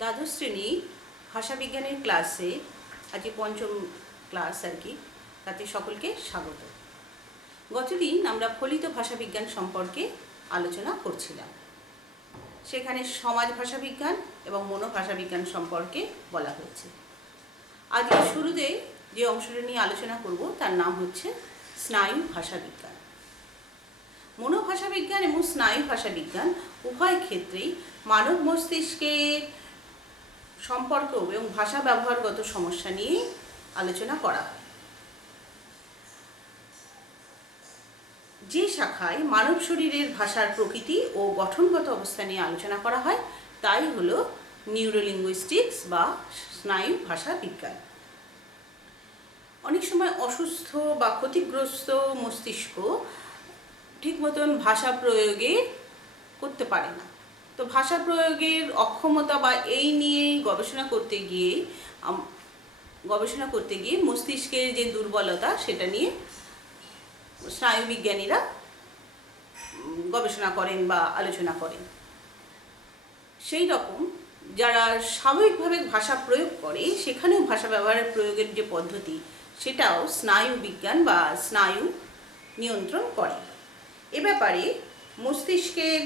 দ্বাদশ শ্রেণী ভাষাবিজ্ঞানের ক্লাসে আজকে পঞ্চম ক্লাস আর কি, তাতে সকলকে স্বাগত। গতদিন আমরা ফলিত ভাষাবিজ্ঞান সম্পর্কে আলোচনা করছিলাম। সেখানে সমাজ ভাষাবিজ্ঞান এবং মনোভাষাবিজ্ঞান সম্পর্কে বলা হয়েছে। আজকে শুরুতে যে অংশটা নিয়ে আলোচনা করব তার নাম হচ্ছে স্নায়ু ভাষাবিজ্ঞান। মনোভাষাবিজ্ঞান এবং স্নায়ু ভাষাবিজ্ঞান উভয় ক্ষেত্রেই মানব মস্তিষ্কের সম্পর্ক এবং ভাষা ব্যবহারগত সমস্যা নিয়ে আলোচনা করা হয়। যে শাখায় মানব শরীরের ভাষার প্রকৃতি ও গঠনগত অবস্থা নিয়ে আলোচনা করা হয় তাই হলো নিউরোলিঙ্গুইস্টিক্স বা স্নায়ু ভাষা বিজ্ঞান। অনেক সময় অসুস্থ বা ক্ষতিগ্রস্ত মস্তিষ্ক ঠিক মতন ভাষা প্রয়োগে করতে পারে না। তো ভাষা প্রয়োগের অক্ষমতা বা এই নিয়ে গবেষণা করতে গিয়ে মস্তিষ্কের যে দুর্বলতা সেটা নিয়ে স্নায়ুবিজ্ঞানীরা গবেষণা করেন বা আলোচনা করেন। সেই রকম যারা স্বাভাবিকভাবে ভাষা প্রয়োগ করে সেখানেও ভাষা ব্যবহারের প্রয়োগের যে পদ্ধতি সেটাও স্নায়ু বিজ্ঞান বা স্নায়ু নিয়ন্ত্রণ করে। এ ব্যাপারে মস্তিষ্কের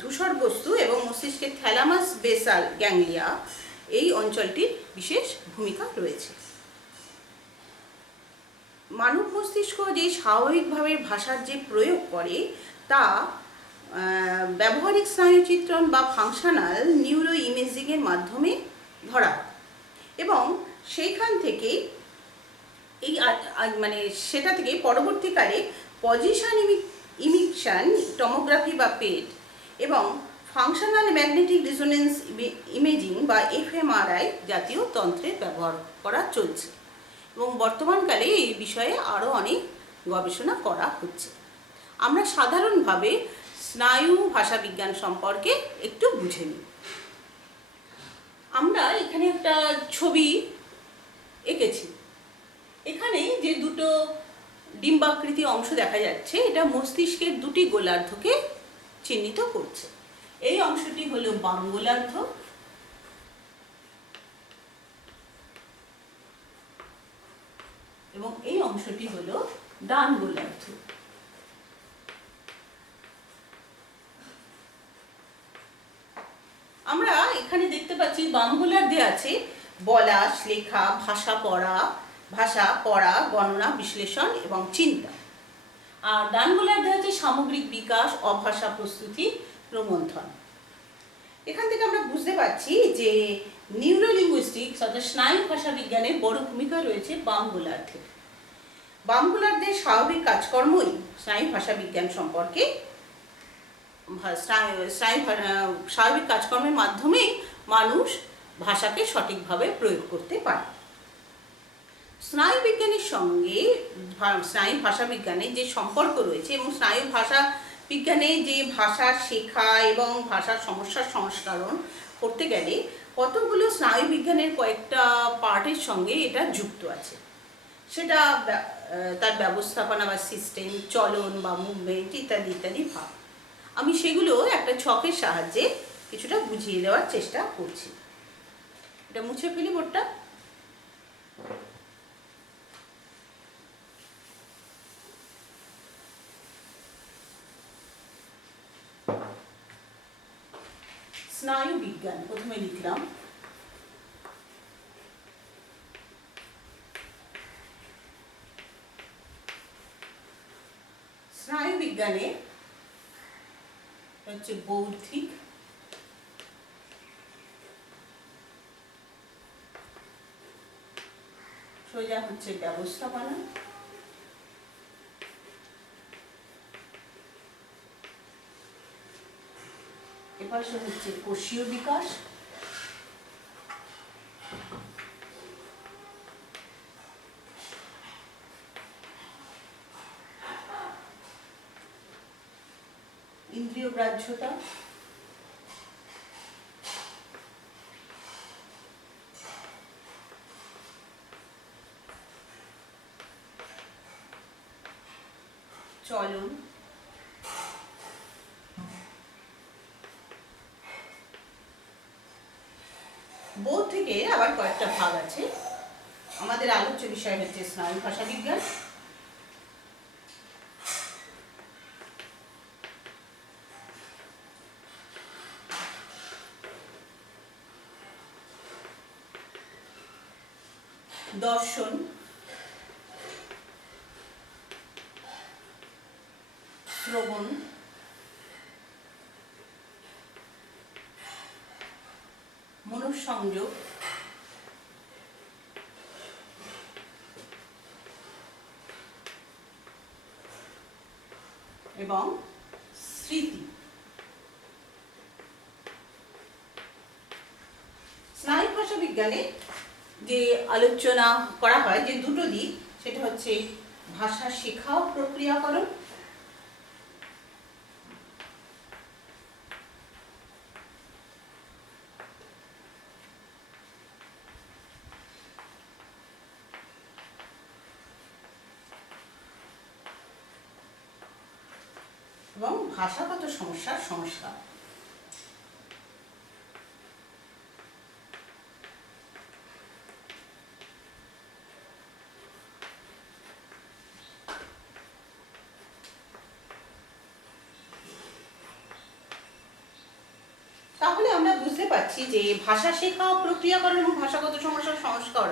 ধূসর বস্তু এবং মস্তিষ্কের থ্যালামাস বেসাল গ্যাংলিয়া এই অঞ্চলটির বিশেষ ভূমিকা রয়েছে। মানব মস্তিষ্ক যে স্বাভাবিকভাবে ভাষার যে প্রয়োগ করে তা ব্যবহারিক স্নায়ুচিত্রণ বা ফাংশনাল নিউরো ইমেজিংয়ের মাধ্যমে ধরা হয় এবং সেইখান থেকে সেটা থেকে পরবর্তীকালে পজিশন ইমিশন টমোগ্রাফি বা পেট এবং ফাংশনাল ম্যাগনেটিক রেজোনেন্স ইমেজিং বা এফএমআরআই জাতীয় তন্ত্রের ব্যবহার করা চলছে এবং বর্তমানকালে এই বিষয়ে আরও অনেক গবেষণা করা হচ্ছে। আমরা সাধারণভাবে স্নায়ু ভাষাবিজ্ঞান সম্পর্কে একটু বুঝে নিই। আমরা এখানে একটা ছবি এঁকেছি। এখানে যে দুটো ডিম্বাকৃতি অংশ দেখা যাচ্ছে এটা মস্তিষ্কের দুটি গোলার্ধকে চিহ্নিত করছে। এই অংশটি হলো বাম গোলার্ধ এবং এই অংশটি হলো ডান গোলার্ধ। আমরা এখানে দেখতে পাচ্ছি বাম গোলার্ধে আছে বলা, লেখা, ভাষা পড়া, গণনা, বিশ্লেষণ এবং চিন্তা। আর ডান গোলার্ধে আছে সামগ্রিক বিকাশ, অভাষা প্রস্তুতি, প্রমন্থন। এখান থেকে আমরা বুঝতে পারছি যে নিউরোলিঙ্গুইস্টিক্স অর্থাৎ স্নায়ু ভাষা বিজ্ঞানের বড় ভূমিকা রয়েছে বাম গোলার্ধে। বাম গোলার্ধের স্বাভাবিক কাজকর্মই স্নায়ু ভাষা বিজ্ঞান সম্পর্কে স্বাভাবিক কাজকর্মের মাধ্যমে মানুষ ভাষাকে সঠিকভাবে প্রয়োগ করতে পারে। স্নায়ু বিজ্ঞানের সঙ্গে স্নায়ু ভাষা বিজ্ঞানের যে সম্পর্ক রয়েছে এবং স্নায়ু ভাষা বিজ্ঞানে যে ভাষা শেখা এবং ভাষার সমস্যার সংস্করণ করতে গেলে কতগুলো স্নায়ু বিজ্ঞানের কয়েকটা পার্টের সঙ্গে এটা যুক্ত আছে। সেটা তার ব্যবস্থাপনা বা সিস্টেম, চলন বা মুভমেন্ট ইত্যাদি ইত্যাদি ভাব। আমি সেগুলো একটা ছকের সাহায্যে কিছুটা বুঝিয়ে দেওয়ার চেষ্টা করছি। এটা মুছে ফেলি বোর্ডটা। স্নায়ু বিজ্ঞান প্রথমে লিখলাম। স্নায়ু বিজ্ঞানে হচ্ছে বৌদ্ধিক, সোজা হচ্ছে ব্যবস্থাপনা, এপাশে হচ্ছে কোষীয় বিকাশ, ইন্দ্রিয় গ্রাহ্যতা, চলন, বোধ থেকে আবার কয়েকটা ভাগ আছে। আমাদের আলোচ্য বিষয় হচ্ছে স্নায়ু ভাষা বিজ্ঞান। দর্শন, শ্রবণ, মনঃসংযোগ, এবং স্মৃতি। স্নায়ু ভাষা বিজ্ঞানে যে আলোচনা করা হয় যে দুটো দিক, সেটা হচ্ছে ভাষা শেখা ও প্রক্রিয়াকরণ এবং ভাষাগত সমস্যার সংস্কার। তাহলে আমরা বুঝতে পারছি যে ভাষা শেখা, প্রক্রিয়াকরণ এবং ভাষাগত সমস্যার সংস্কার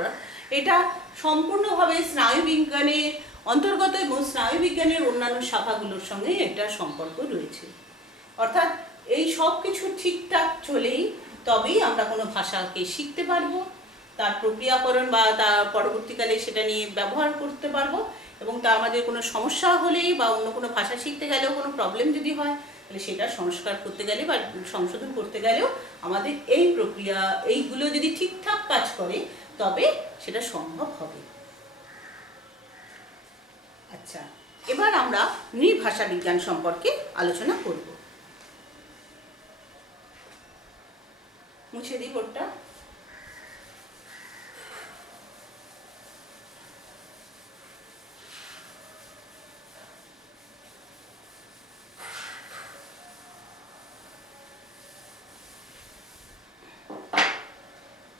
এটা সম্পূর্ণভাবে স্নায়ু বিজ্ঞানের অন্তর্গত এবং স্নায়ু বিজ্ঞানের অন্যান্য শাখাগুলোর সঙ্গে একটা সম্পর্ক রয়েছে। অর্থাৎ এই সব কিছু ঠিকঠাক চলেই তবেই আমরা কোনো ভাষাকে শিখতে পারবো, তার প্রক্রিয়াকরণ বা তার পরবর্তীকালে সেটা নিয়ে ব্যবহার করতে পারবো, এবং তা আমাদের কোনো সমস্যা হলেই বা অন্য কোনো ভাষা শিখতে গেলেও কোনো প্রবলেম যদি হয়, তাহলে সেটা সংস্কার করতে গেলে বা সংশোধন করতে গেলেও আমাদের এই প্রক্রিয়া এইগুলো যদি ঠিকঠাক কাজ করে তবে সেটা সম্ভব হবে। আচ্ছা, এবার আমরা নৃভাষা বিজ্ঞান সম্পর্কে আলোচনা করব। মুছে দিই বোর্ডটা।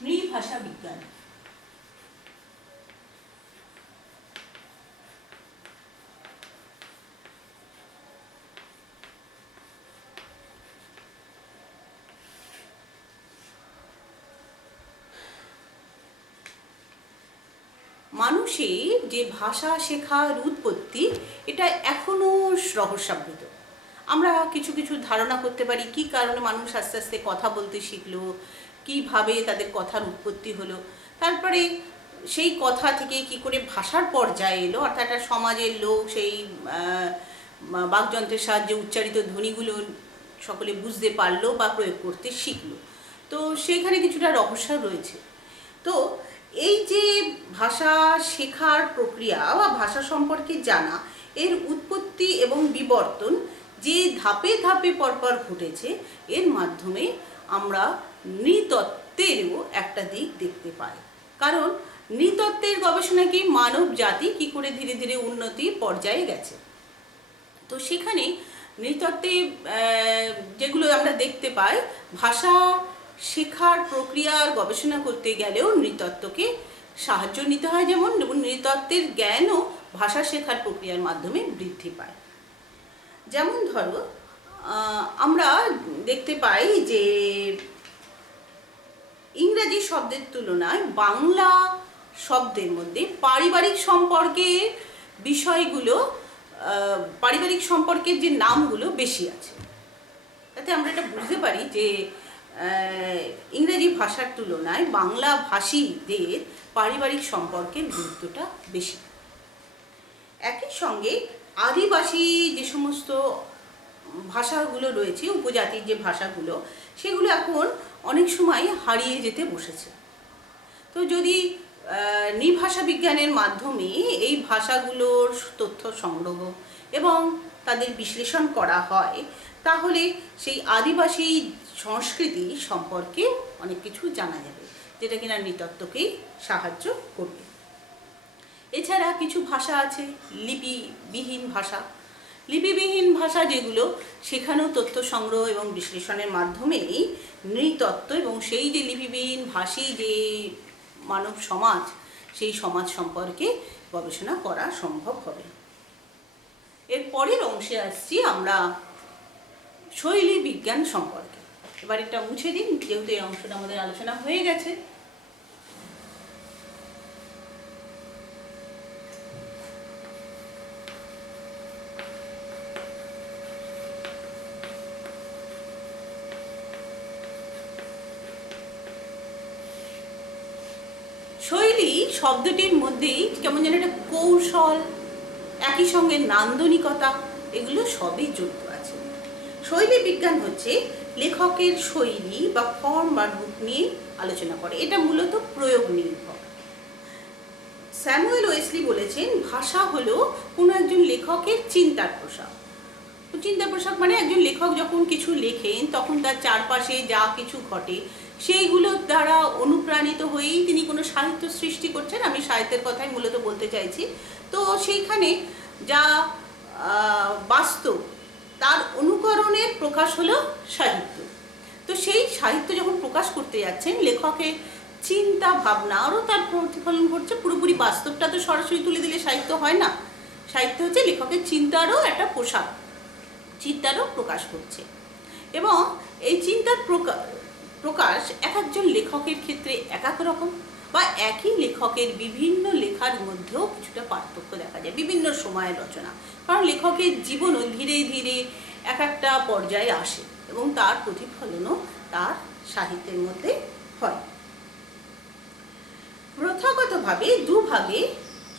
নৃভাষা বিজ্ঞান মানুষের যে ভাষা শেখার উৎপত্তি, এটা এখনো রহস্যাবৃত। আমরা কিছু কিছু ধারণা করতে পারি কী কারণে মানুষ আস্তে আস্তে কথা বলতে শিখলো, কীভাবে তাদের কথার উৎপত্তি হলো, তারপরে সেই কথা থেকে কি করে ভাষার পর্যায়ে এলো, অর্থাৎ একটা সমাজের লোক সেই বাকযন্ত্রের সাহায্যে উচ্চারিত ধ্বনিগুলো সকলে বুঝতে পারলো বা প্রয়োগ করতে শিখলো। তো সেখানে কিছুটা রহস্য রয়েছে। তো এই যে ভাষা শেখার প্রক্রিয়া বা ভাষা সম্পর্কে জানা, এর উৎপত্তি এবং বিবর্তন যে ধাপে ধাপে পরপর ঘটেছে, এর মাধ্যমে আমরা নৃতত্ত্বেরও একটা দিক দেখতে পাই। কারণ নৃতত্ত্বের গবেষণা কি মানব জাতি কী করে ধীরে ধীরে উন্নতি পর্যায়ে গেছে। তো সেখানে নৃতত্ত্বে যেগুলো আমরা দেখতে পাই, ভাষা শেখার প্রক্রিয়ার গবেষণা করতে গেলেও নৃতত্ত্বকে সাহায্য নিতে হয়, যেমন নৃতত্ত্বের জ্ঞানও ভাষা শেখার প্রক্রিয়ার মাধ্যমে বৃদ্ধি পায়। যেমন ধরো আমরা দেখতে পাই যে ইংরাজি শব্দের তুলনায় বাংলা শব্দের মধ্যে পারিবারিক সম্পর্কের বিষয়গুলো, পারিবারিক সম্পর্কের যে নামগুলো বেশি আছে। তাতে আমরা এটা বুঝতে পারি যে ইংরেজি ভাষার তুলনায় বাংলা ভাষীদের পারিবারিক সম্পর্কের গুরুত্বটা বেশি। একই সঙ্গে আদিবাসী যে সমস্ত ভাষাগুলো রয়েছে, উপজাতির যে ভাষাগুলো, সেগুলো এখন অনেক সময় হারিয়ে যেতে বসেছে। তো যদি নৃভাষা বিজ্ঞানের মাধ্যমে এই ভাষাগুলোর তথ্য সংগ্রহ এবং তাদের বিশ্লেষণ করা হয়, তাহলে সেই আদিবাসী সংস্কৃতি সম্পর্কে অনেক কিছু জানা যাবে, যেটা কিনা নৃতত্ত্বকেই সাহায্য করবে। এছাড়া কিছু ভাষা আছে লিপিবিহীন ভাষা, লিপিবিহীন ভাষা যেগুলো, সেখানেও তথ্য সংগ্রহ এবং বিশ্লেষণের মাধ্যমেই নৃতত্ত্ব এবং সেই যে লিপিবিহীন ভাষী যে মানব সমাজ, সেই সমাজ সম্পর্কে গবেষণা করা সম্ভব হবে। এর পরের অংশে আসছি আমরা শৈলী বিজ্ঞান সম্পর্কে। এবার এটা মুছে দিন, যেহেতু এই অংশটা আমাদের আলোচনা হয়ে গেছে। শৈলী শব্দটির মধ্যেই কেমন যেন একটা কৌশল, একই সঙ্গে নান্দনিকতা, এগুলো সবই যুক্ত আছে। শৈলী বিজ্ঞান হচ্ছে লেখকের শৈলী বা ফর্ম বা রূপ নিয়ে আলোচনা করে। এটা মূলত প্রয়োগ নির্ভর। স্যামুয়েল ওয়েসলি বলেছেন, ভাষা হলো কোনো একজন লেখকের চিন্তার পোশাক। চিন্তার পোশাক মানে একজন লেখক যখন কিছু লেখেন তখন তার চারপাশে যা কিছু ঘটে সেইগুলোর দ্বারা অনুপ্রাণিত হয়েই তিনি কোনো সাহিত্য সৃষ্টি করছেন। আমি সাহিত্যের কথাই মূলত বলতে চাইছি। তো সেইখানে যা বাস্তব, তার অনুকরণের প্রকাশ হলো সাহিত্য। তো সেই সাহিত্য যখন প্রকাশ করতে যাচ্ছেন, লেখকের চিন্তা ভাবনা আরও তার প্রতিফলন ঘটছে। পুরোপুরি বাস্তবটা তো সরাসরি তুলে দিলে সাহিত্য হয় না। সাহিত্য হচ্ছে লেখকের চিন্তারও একটা পোশাক, চিন্তারও প্রকাশ করছে। এবং এই চিন্তার প্রকাশ এক একজন লেখকের ক্ষেত্রে এক এক রকম, বা একই লেখকের বিভিন্ন লেখার মধ্যেও কিছুটা পার্থক্য দেখা যায় বিভিন্ন সময়ের রচনা। কারণ লেখকের জীবনও ধীরে ধীরে এক একটা পর্যায়ে আসে এবং তার প্রতিফলনও তার সাহিত্যের মধ্যে হয়। প্রথাগতভাবে দুভাগে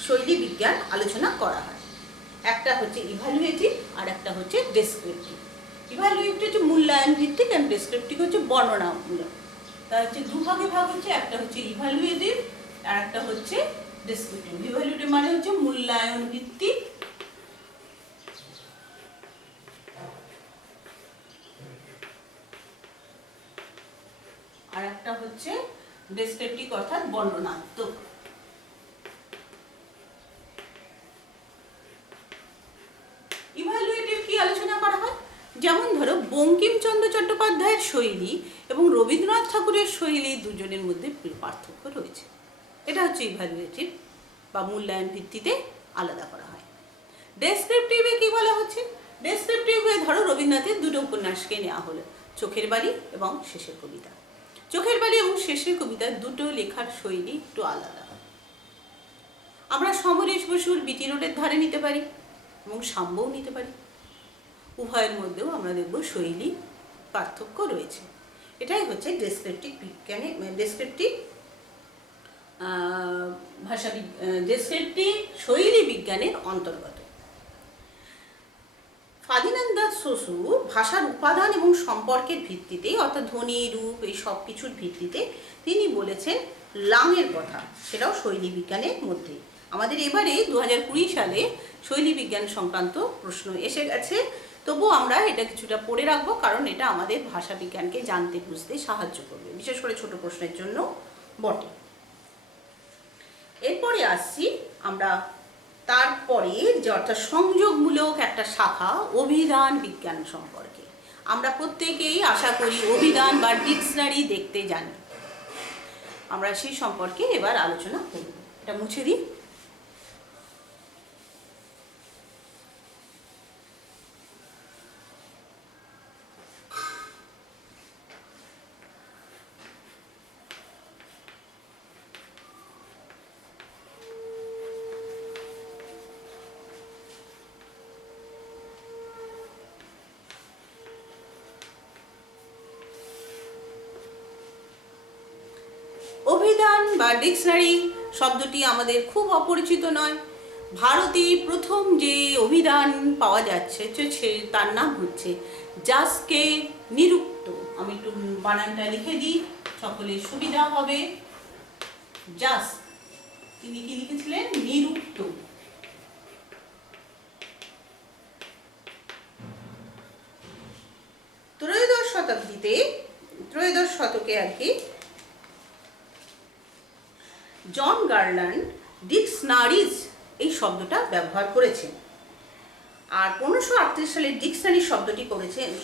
শৈলী বিজ্ঞান আলোচনা করা হয়। একটা হচ্ছে ইভালুয়েটিভ আর একটা হচ্ছে ডেসক্রিপটিভ। ইভালুয়েটিভ হচ্ছে মূল্যায়ন ভিত্তিক, আর ডেসক্রিপটিভ হচ্ছে বর্ণনামূলক। তা হচ্ছে দুভাগে ভাগ হচ্ছে, একটা হচ্ছে ইভালুয়েটিভ আর একটা হচ্ছে ডেসক্রিপটিভ। ইভালুয়েটিভ মানে হচ্ছে মূল্যায়ন ভিত্তিক, আর একটা হচ্ছে ডেসক্রিপটিভ অর্থাৎ বর্ণনাত্মক। ইভালুয়েটিভ কি আলোচনা করা হয়? যেমন ধরো, বঙ্কিমচন্দ্র চট্টোপাধ্যায়ের শৈলী এবং রবীন্দ্রনাথ ঠাকুরের শৈলী, দুজনের মধ্যে পার্থক্য রয়েছে। এটা হচ্ছে ইভালুয়েটিভ বা মূল্যায়ন ভিত্তিতে আলাদা করা হয়। ডেসক্রিপটিভে কি বলা হচ্ছে? ডেসক্রিপটিভে ধরো রবীন্দ্রনাথের দুটো উপন্যাসকে নেওয়া হলো, চোখের বালি এবং শেষের কবিতা। চোখের বালি এবং শেষের কবিতা দুটো লেখার শৈলী একটু আলাদা। আমরা সমরেশ বসুর বিটি রোডের ধারে নিতে পারি এবং সাম্যও নিতে পারি। উভয়ের মধ্যেও আমরা দেখব শৈলী পার্থক্য রয়েছে। এটাই হচ্ছে ডেসক্রিপটিভ বিজ্ঞানে, ডেসক্রিপটিভ ডেসক্রিপটিভ শৈলী বিজ্ঞানের অন্তর্গত। ফার্দিনান্দ সোসুর ভাষার উপাদান এবং সম্পর্কের ভিত্তিতে, অর্থাৎ ধ্বনি, রূপ, এই সব কিছুর ভিত্তিতে তিনি বলেছেন লাংয়ের কথা, সেটাও শৈলী বিজ্ঞানের মধ্যে। আমাদের এবারে 2020 সালে শৈলী বিজ্ঞান সংক্রান্ত প্রশ্ন এসে গেছে, তবুও আমরা এটা কিছুটা পড়ে রাখবো, কারণ এটা আমাদের ভাষা বিজ্ঞানকে জানতে বুঝতে সাহায্য করবে, বিশেষ করে ছোট প্রশ্নের জন্য বটে। এরপরে আসছি আমরা তারপরে যে অর্থাৎ সংযোগমূলক একটা শাখা অভিধান বিজ্ঞান সম্পর্কে। আমরা প্রত্যেকেই আশা করি অভিধান বা ডিকশনারি দেখতে জানি। আমরা সেই সম্পর্কে এবার আলোচনা করব। এটা মুছে দিই। অভিধান বা ডিকশনারি শব্দটি আমাদের খুব অপরিচিত নয়। ভারতে প্রথম যে অভিধান পাওয়া যাচ্ছে তার নাম হচ্ছে জাসকে নিরুক্ত। আমি একটু বানানটা লিখে দিই, সকলের সুবিধা হবে। জাস, তিনি কি লিখেছিলেন? নিরুক্ত। ত্রয়োদশ শতকে আর কি জন গার্ল্যান্ড ডিকশনারিজ এই শব্দটা ব্যবহার করেছেন। আর 1538 সালে ডিকশনারি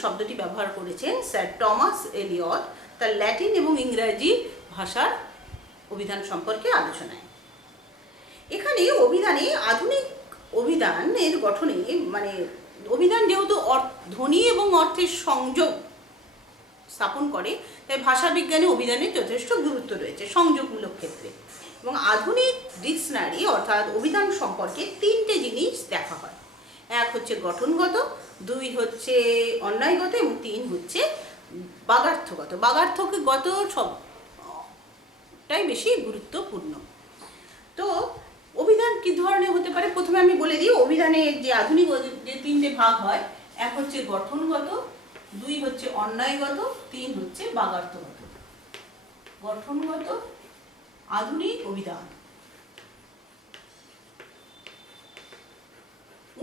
শব্দটি ব্যবহার করেছেন স্যার টমাস এলিয়ট তার ল্যাটিন এবং ইংরাজি ভাষার অভিধান সম্পর্কে আলোচনায়। এখানে অভিধানে আধুনিক অভিধানের গঠনে মানে অভিধান যেহেতু ধ্বনি এবং অর্থের সংযোগ স্থাপন করে, তাই ভাষাবিজ্ঞানে অভিধানের যথেষ্ট গুরুত্ব রয়েছে সংযোগমূলক ক্ষেত্রে। এবং আধুনিক ডিকশনারি অর্থাৎ অভিধান সম্পর্কে 3টে জিনিস দেখা হয়। 1 হচ্ছে গঠনগত, 2 হচ্ছে অন্বয়গত এবং 3 হচ্ছে বাগার্থগত। বাগার্থগত সবটাই বেশি গুরুত্বপূর্ণ। তো অভিধান কি ধরনের হতে পারে প্রথমে আমি বলে দিই। অভিধানের যে আধুনিক যে 3টে ভাগ হয়, 1 হচ্ছে গঠনগত, 2 হচ্ছে অন্বয়গত, 3 হচ্ছে বাগার্থগত। গঠনগত আধুনিক অভিধান,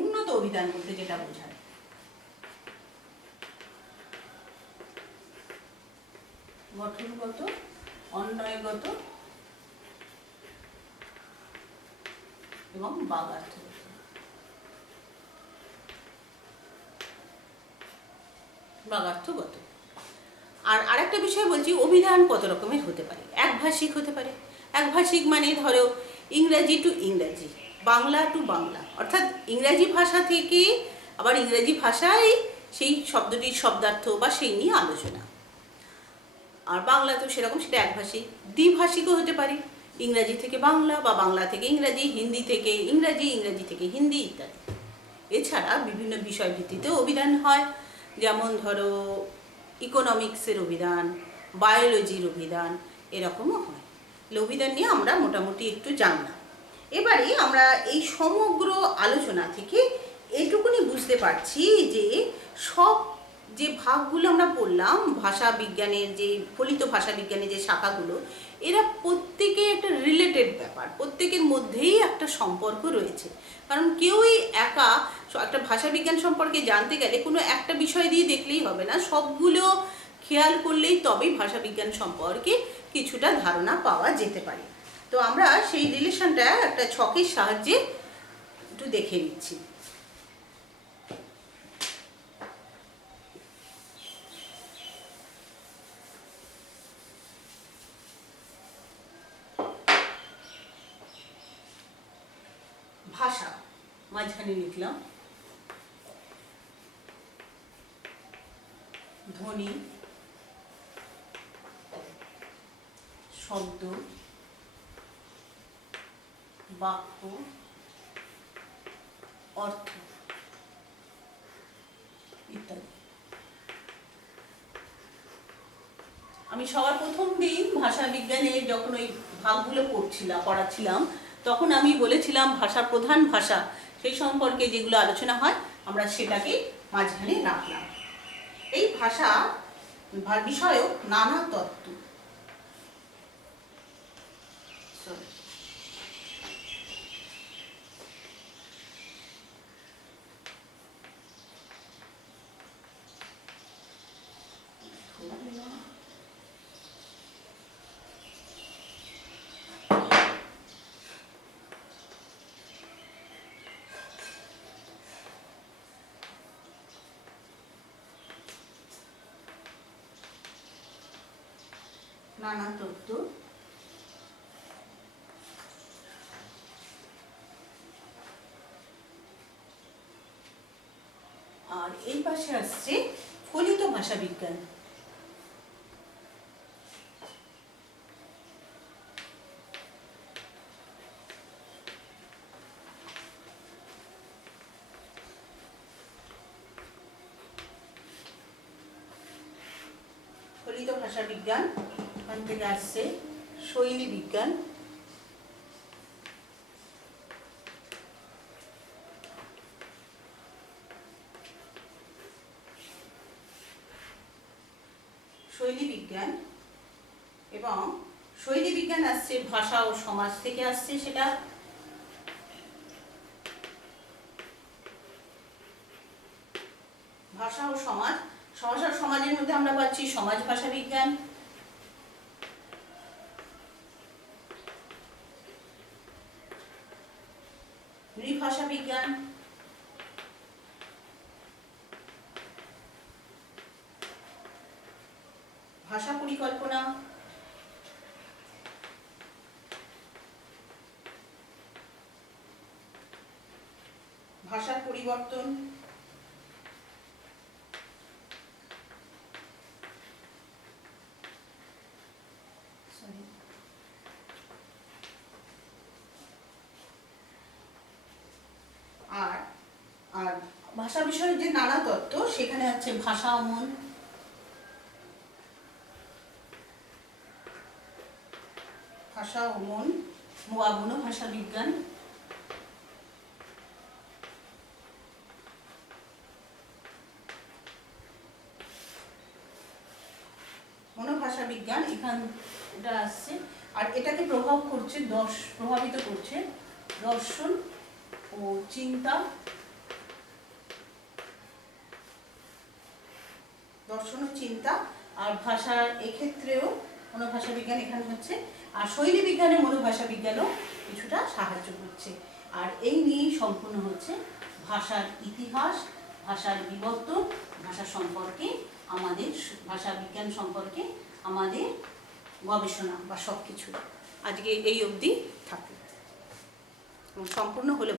উন্নত অভিধান বলতে যেটা বোঝায়। গঠনগত, অন্বয়গত এবং বাগার্থগত। বাগার্থগত। আর আরেকটা বিষয় বলছি, অভিধান কত রকমের হতে পারে। একভাষিক হতে পারে। একভাষিক মানে ধরো ইংরাজি টু ইংরাজি, বাংলা টু বাংলা, অর্থাৎ ইংরাজি ভাষা থেকে আবার ইংরাজি ভাষায় সেই শব্দটির শব্দার্থ বা সেই নিয়ে আলোচনা। আর বাংলাতেও সেরকম, সেটা একভাষিক। দ্বিভাষিকও হতে পারে, ইংরাজি থেকে বাংলা বা বাংলা থেকে ইংরাজি, হিন্দি থেকে ইংরাজি, ইংরাজি থেকে হিন্দি ইত্যাদি। এছাড়া বিভিন্ন বিষয় ভিত্তিতে অভিধান হয়, যেমন ধরো ইকোনমিক্সের অভিধান, বায়োলজির অভিধান, এরকমও হয়। অভিধান নিয়ে আমরা মোটামুটি একটু জানলাম। এবারে আমরা এই সমগ্র আলোচনা থেকে এইটুকুনি বুঝতে পারছি যে সব যে ভাগগুলো আমরা পড়লাম, ভাষা বিজ্ঞানের যে ফলিত ভাষা বিজ্ঞানের যে শাখাগুলো, এরা প্রত্যেকে একটা রিলেটেড ব্যাপার, প্রত্যেকের মধ্যেই একটা সম্পর্ক রয়েছে। কারণ কেউই একা একটা ভাষা বিজ্ঞান সম্পর্কে জানতে গেলে কোনো একটা বিষয় দিয়ে দেখলেই হবে না, সবগুলো খেয়াল করলেই তবেই ভাষা বিজ্ঞান সম্পর্কে কিছুটা ধারণা পাওয়া যেতে পারে। তো আমরা সেই রিলেশনটা একটা ছকের সাহায্যে একটু দেখে নিচ্ছি। ভাষা মাঝখানে লিখলাম, ধ্বনি, শব্দ, বাক্য, অর্থ ইত্যাদি। আমি সবার প্রথম দিন ভাষা বিজ্ঞানে যখন ওই ভাগগুলো পড়াচ্ছিলাম, তখন আমি বলেছিলাম ভাষা প্রধান ভাষা, সেই সম্পর্কে যেগুলো আলোচনা হয় আমরা সেটাকে মাঝখানে রাখলাম। এই ভাষা বিষয়ক নানা তত্ত্ব, নানা তত্ত্ব, আর এই পাশে আসছে ফলিত ভাষা বিজ্ঞান। ফলিত ভাষা বিজ্ঞান, এখান থেকে আসছে শৈলী বিজ্ঞান, শৈলী বিজ্ঞান, এবং শৈলী বিজ্ঞান আসছে ভাষা ও সমাজ থেকে আসছে, সেটা ভাষা ও সমাজ। ভাষা ও সমাজের মধ্যে আমরা পাচ্ছি সমাজ ভাষা বিজ্ঞান, নৃভাষা বিজ্ঞান, ভাষা পরিকল্পনা, ভাষার পরিবর্তন, আর আর ভাষা বিষয়ের যে নানা তত্ত্ব সেখানে আছে ভাষা অমন, বুনো ভাষা বিজ্ঞান, মনোভাষা বিজ্ঞান এখান এটা আসছে। আর এটাকে প্রভাবিত করছে দর্শন ও চিন্তা, আর ভাষার এক্ষেত্রেও মনোভাষা বিজ্ঞান এখানে হচ্ছে। আর শৈলী বিজ্ঞানে মনোভাষা বিজ্ঞানও কিছুটা সাহায্য করছে। আর এই নিয়েই সম্পূর্ণ হচ্ছে ভাষার ইতিহাস, ভাষার বিবর্তন, ভাষা বিজ্ঞান সম্পর্কে আমাদের গবেষণা বা সব কিছু। আজকে এই অবধি থাকে, সম্পূর্ণ হলো।